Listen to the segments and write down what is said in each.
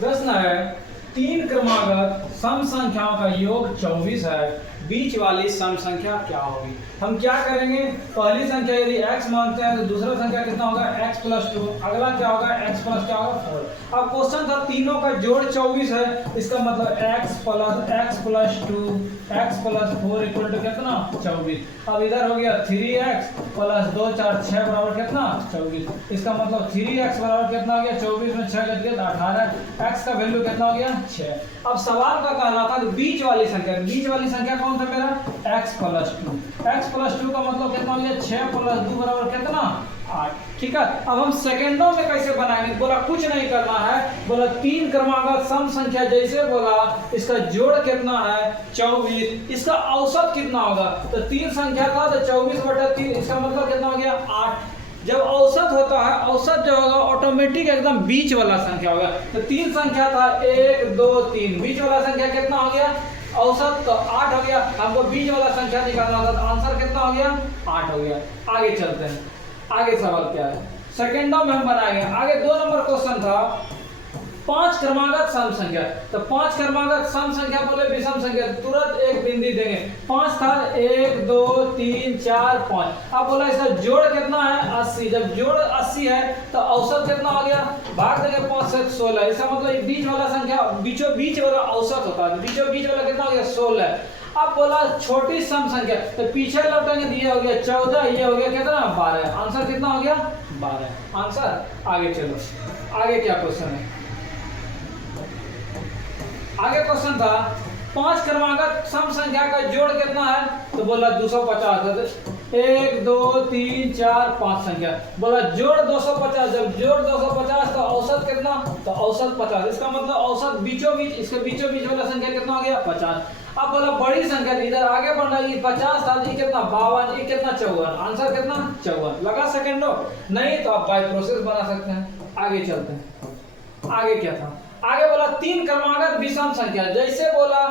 प्रश्न है तीन क्रमागत सम संख्याओं का योग 24 है, बीच वाली सम संख्या क्या होगी। हम क्या करेंगे, पहली संख्या यदि x मानते हैं तो दूसरा संख्या कितना होगा x + 2, अगला क्या होगा x + क्या होगा 4। अब क्वेश्चन था तीनों का जोड़ 24 है, इसका मतलब x + 2 x + 4 = कितना 24। अब इधर हो गया 3x + 2 4 6 बराबर कितना 24। इसका मतलब 3x बराबर कितना हो गया 24 में 6 कट गया 18, x का वैल्यू कितना हो गया 6। अब सवाल का कहना था बीच वाली संख्या कौन सा मेरा x + 2, x + 2 का मतलब कितना हो गया 6 + 2 बराबर कितना 8। ठीक है, अब हम सेकंडों में कैसे बनाएंगे, बोला कुछ नहीं करना है, बोला तीन क्रमागत सम संख्या जैसे बोला इसका जोड़ कितना है 24, इसका औसत कितना होगा, तो तीन संख्या था तो 24/3, इसका मतलब कितना हो गया 8। जब औसत होता है, औसत जो होगा ऑटोमेटिक एकदम बीच वाला संख्या होगा। तो तीन संख्या था 1 2 3, बीच वाला संख्या कितना हो गया औसत तो 8 हो गया। हमको बीच वाला संख्या निकालना था तो आंसर कितना हो गया 8 हो गया। आगे चलते हैं, आगे सवाल क्या है, सेकंडों में हम बनाएंगे। आगे 2 नंबर क्वेश्चन था पांच क्रमागत सम संख्या, तो पांच क्रमागत सम संख्या बोले विषम संख्या, तुरंत एक बिंदी देंगे। पांच था 1 2 3 4 5। अब बोला इसका जोड़ कितना है 80, जब जोड़ 80 है तो औसत कितना हो गया, भाग देंगे 5 से 16। इसका मतलब बीच वाला संख्या बीचों बीच वाला औसत होता है, बीचों बीच वाला कितना हो गया 16। अब बोला छोटी सम संख्या, तो पीछे लौटेंगे दिया हो गया 14, ये हो गया कितना 12, आंसर कितना हो गया 12 आंसर। आगे चलो, आगे क्या क्वेश्चन है, आगे क्वेश्चन था पांच क्रमागत सम संख्या का जोड़ कितना है, तो बोला 250। 1 2 3 4 5 संख्या, बोला जोड़ 250, जब जोड़ 250 तो औसत कितना, तो औसत 50। इसका मतलब औसत बीचों बीच, इसके बीचों बीच वाला संख्या कितना हो गया 50। अब बोला बड़ी संख्या इधर आगे बढ़ रही है 50 था, ये कितना 52, ये कितना 54, आंसर कितना 54। लगा सेकंडों, नहीं तो आप बाय प्रोसेस बना सकते हैं। आगे चलते हैं, आगे क्या था, आगे बोला तीन क्रमागत विषम संख्या, जैसे बोला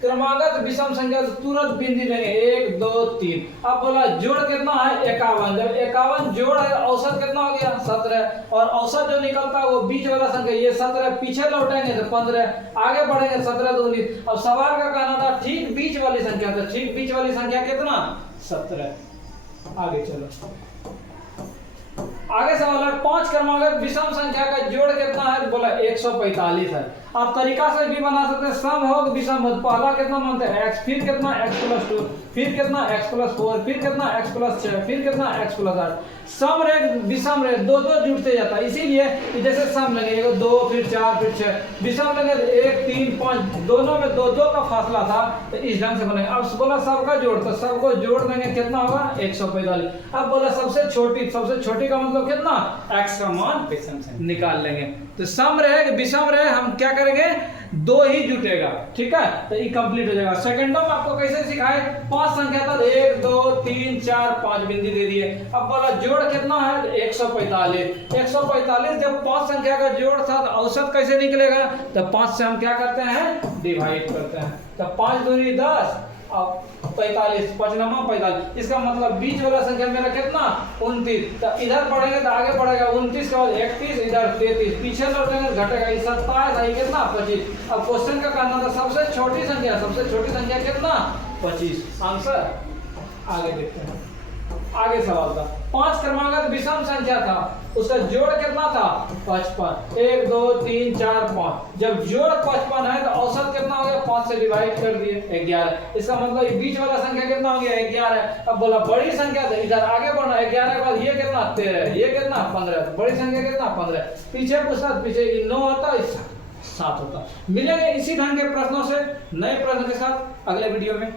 क्रमागत विषम संख्या तो तुरंत बिंदी देंगे 1 2 3। अब बोला जोड़ कितना है 51, जब 51 जोड़ है औसत कितना हो गया 17, और औसत जो निकलता है वो बीच वाला संख्या ये 17, पीछे लौटेंगे तो 15, आगे बढ़ेंगे 17 2 19। अब सवाल का कहना था ठीक बीच वाली संख्या, तो ठीक बीच वाली संख्या कितना 17। आगे चलो, आगे सवाल है पांच क्रमागत विषम संख्या का जोड़ कितना है, बोला 145 है। आप तरीका से भी बना सकते हैं, सम हो विषम हो, पहला कितना मानते हैं x, फिर कितना x + 2, फिर कितना x + 4, फिर कितना x + 6, फिर कितना x + 8। सम रहे विषम रहे दो दो जुड़ते जाता है, इसीलिए जैसे सम लेंगे 2 फिर 4 फिर 6, विषम लेंगे 1 3 5, दोनों में 2 2 का फासला था, तो इस ढंग से बनेगा। अब बोला सबका जोड़, तो सबको जोड़ देंगे कितना होगा 145। अब बोला सबसे छोटी का मतलब कितना x का मान निकाल लेंगे, तो सम रहे विषम रहे हम क्या करेंगे दो ही जुटेगा। ठीक है, तो ये कंप्लीट हो जाएगा। सेकंडों में आपको कैसे सिखाए, पांच संख्या था 1 2 3 4 5 बिंदी दे दिए। अब बोला जोड़ कितना है 145। 145 जब पांच संख्या का जोड़ था तो औसत कैसे निकलेगा, तो 5 से हम क्या करते हैं डिवाइड करते हैं, तो 5 दूनी 10 और 45, 5 9 45। इसका मतलब बीच वाला संख्या मेरा कितना 29, तो इधर बढ़ेंगे तो आगे बढ़ेगा 29 के बाद 31, इधर 33, पीछे लौटेंगे घटेगा 27 है कितना 25। अब क्वेश्चन का कहना था सबसे छोटी संख्या कितना 25, आंसर। आगे देखते हैं, आगे सवाल था पांच क्रमागत विषम संख्या था, उसका जोड़ कितना था 55। 1 2 3 4 5, जब जोड़ 55 है तो औसत कितना हो गया 5 से डिवाइड कर दिए 11। इसका मतलब ये बीच वाला संख्या कितना हो गया 11। अब बोला बड़ी संख्या तो इधर आगे बढ़ना 11 के बाद ये कितना 13, ये कितना 15, बड़ी संख्या कितना 15, पीछे पूछता पीछे 9 होता 7 होता। मिलेंगे इसी ढंग के प्रश्नों से नए प्रश्न के साथ अगले वीडियो में।